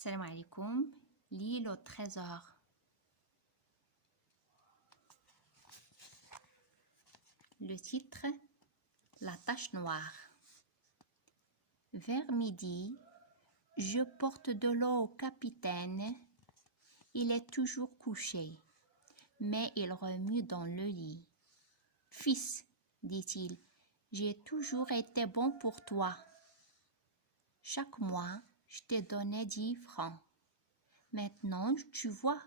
Salam alaikum, l'île au trésor. Le titre, la tache noire. Vers midi, je porte de l'eau au capitaine. Il est toujours couché, mais il remue dans le lit. « Fils, dit-il, j'ai toujours été bon pour toi. Chaque mois, je te donnais 10 francs. Maintenant, tu vois,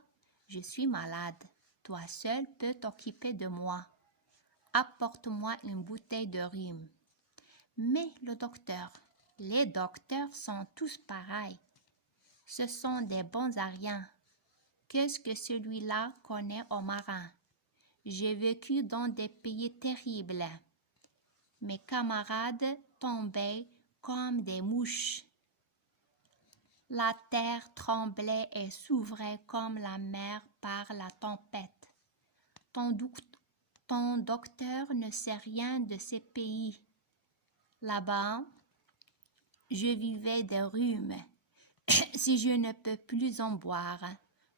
je suis malade. Toi seul peux t'occuper de moi. Apporte-moi une bouteille de rhum. » Mais les docteurs sont tous pareils. Ce sont des bons à rien. Qu'est-ce que celui-là connaît aux marins? J'ai vécu dans des pays terribles. Mes camarades tombaient comme des mouches. La terre tremblait et s'ouvrait comme la mer par la tempête. Ton docteur ne sait rien de ces pays. Là-bas, je vivais de rhume. Si je ne peux plus en boire,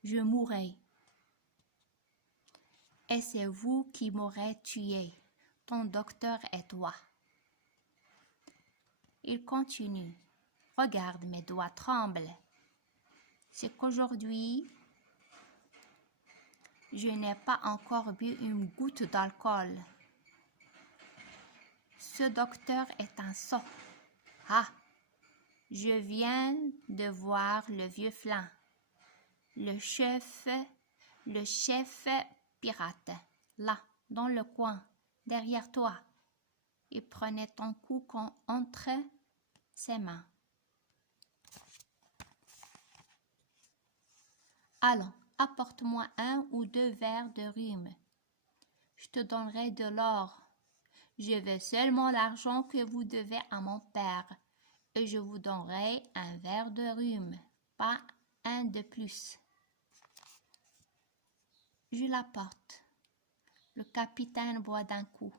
je mourrai. Et c'est vous qui m'aurez tué, ton docteur et toi. Il continue. Regarde, mes doigts tremblent. C'est qu'aujourd'hui, je n'ai pas encore bu une goutte d'alcool. Ce docteur est un sot. Ah, je viens de voir le vieux Flin, le chef pirate, là, dans le coin, derrière toi. Il prenait ton cou entre ses mains. Allons, apporte-moi 1 ou 2 verres de rhum. Je te donnerai de l'or. Je veux seulement l'argent que vous devez à mon père, et je vous donnerai un verre de rhum, pas un de plus. Je l'apporte. Le capitaine boit d'un coup,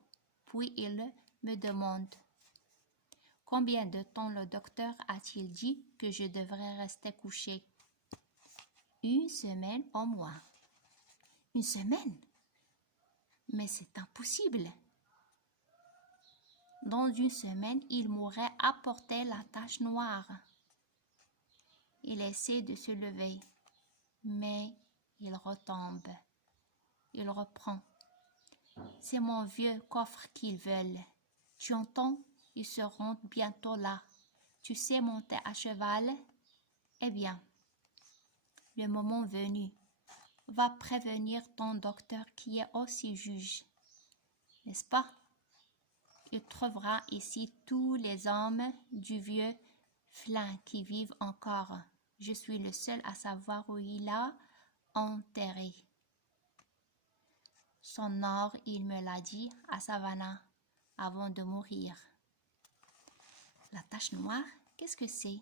puis il me demande: combien de temps le docteur a-t-il dit que je devrais rester couché? 1 semaine au moins. 1 semaine? Mais c'est impossible. Dans 1 semaine, il m'aurait apporté la tache noire. Il essaie de se lever, mais il retombe. Il reprend. C'est mon vieux coffre qu'ils veulent. Tu entends? Ils seront bientôt là. Tu sais monter à cheval? Eh bien, le moment venu, va prévenir ton docteur qui est aussi juge. N'est-ce pas? Il trouvera ici tous les hommes du vieux Flin qui vivent encore. Je suis le seul à savoir où il a enterré. Son or, il me l'a dit à Savannah avant de mourir. La tache noire, qu'est-ce que c'est?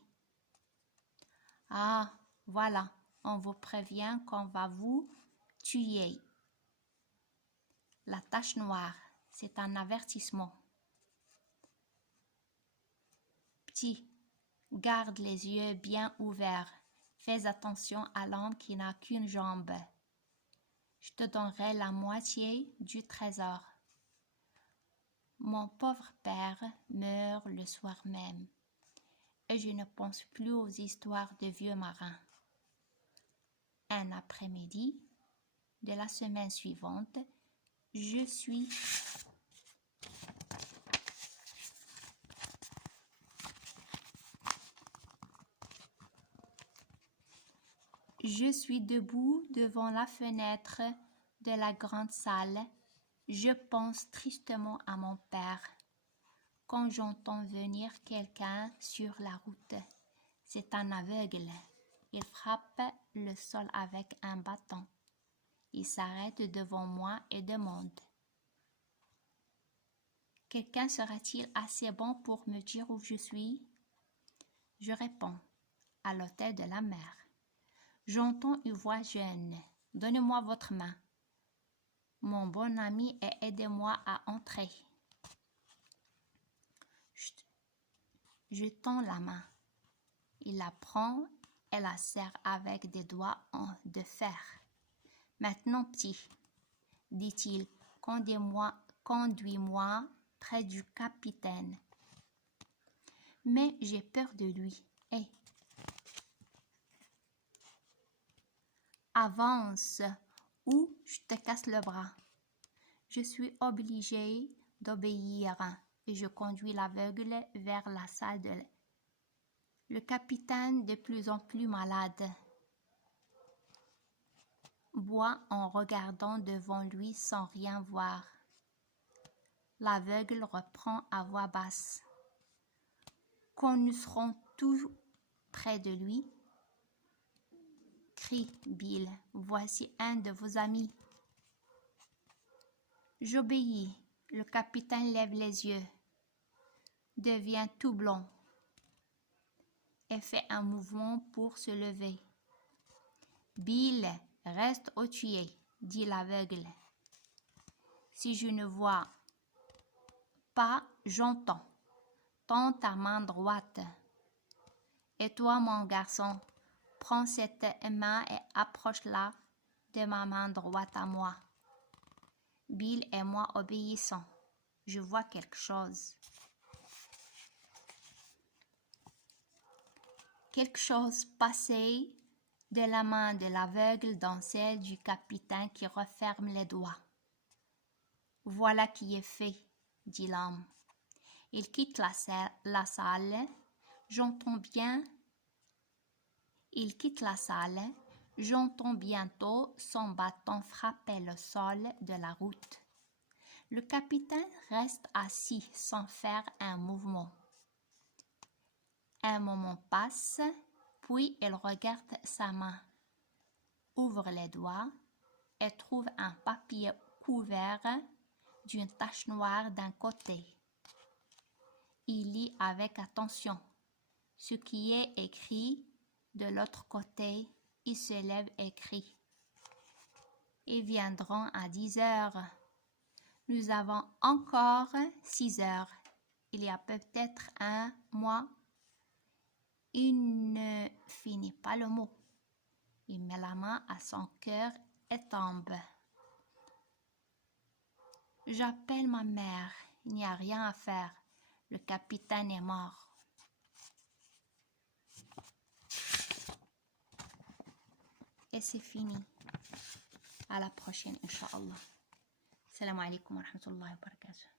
Ah, voilà, on vous prévient qu'on va vous tuer. La tache noire, c'est un avertissement. Petit, garde les yeux bien ouverts. Fais attention à l'homme qui n'a qu'une jambe. Je te donnerai la moitié du trésor. Mon pauvre père meurt le soir même, et je ne pense plus aux histoires de vieux marins. Un après-midi de la semaine suivante, je suis debout devant la fenêtre de la grande salle. Je pense tristement à mon père. Quand j'entends venir quelqu'un sur la route, c'est un aveugle. Il frappe le sol avec un bâton. Il s'arrête devant moi et demande: quelqu'un sera-t-il assez bon pour me dire où je suis? Je réponds: à l'hôtel de la mer. J'entends une voix jeune: donnez-moi votre main, mon bon ami, et aidez-moi à entrer. Je tends la main. Il la prend et la serre avec des doigts de fer. Maintenant, petit, dit-il, conduis-moi près du capitaine. Mais j'ai peur de lui. Hé, avance ou je te casse le bras. Je suis obligée d'obéir et je conduis l'aveugle vers la salle de le capitaine, de plus en plus malade, boit en regardant devant lui sans rien voir. L'aveugle reprend à voix basse. Quand nous serons tous près de lui, crie Bill, voici un de vos amis. J'obéis. Le capitaine lève les yeux, devient tout blond et fait un mouvement pour se lever. Bill, reste où tu es, dit l'aveugle. Si je ne vois pas, j'entends. Tends ta main droite. Et toi, mon garçon, prends cette main et approche-la de ma main droite à moi. Bill et moi obéissons. Je vois quelque chose. Quelque chose passait de la main de l'aveugle dans celle du capitaine qui referme les doigts. Voilà qui est fait, dit l'homme. Il quitte la salle. J'entends bientôt son bâton frapper le sol de la route. Le capitaine reste assis sans faire un mouvement. Un moment passe, puis il regarde sa main, ouvre les doigts et trouve un papier couvert d'une tache noire d'un côté. Il lit avec attention ce qui est écrit de l'autre côté. Il se lève et crie. Ils viendront à 10 heures. Nous avons encore 6 heures. Il y a peut-être un mois. Il ne finit pas le mot. Il met la main à son cœur et tombe. J'appelle ma mère. Il n'y a rien à faire. Le capitaine est mort. Et c'est fini. À la prochaine, Inch'Allah. Salam alaikum wa rahmatullahi wa barakatuh.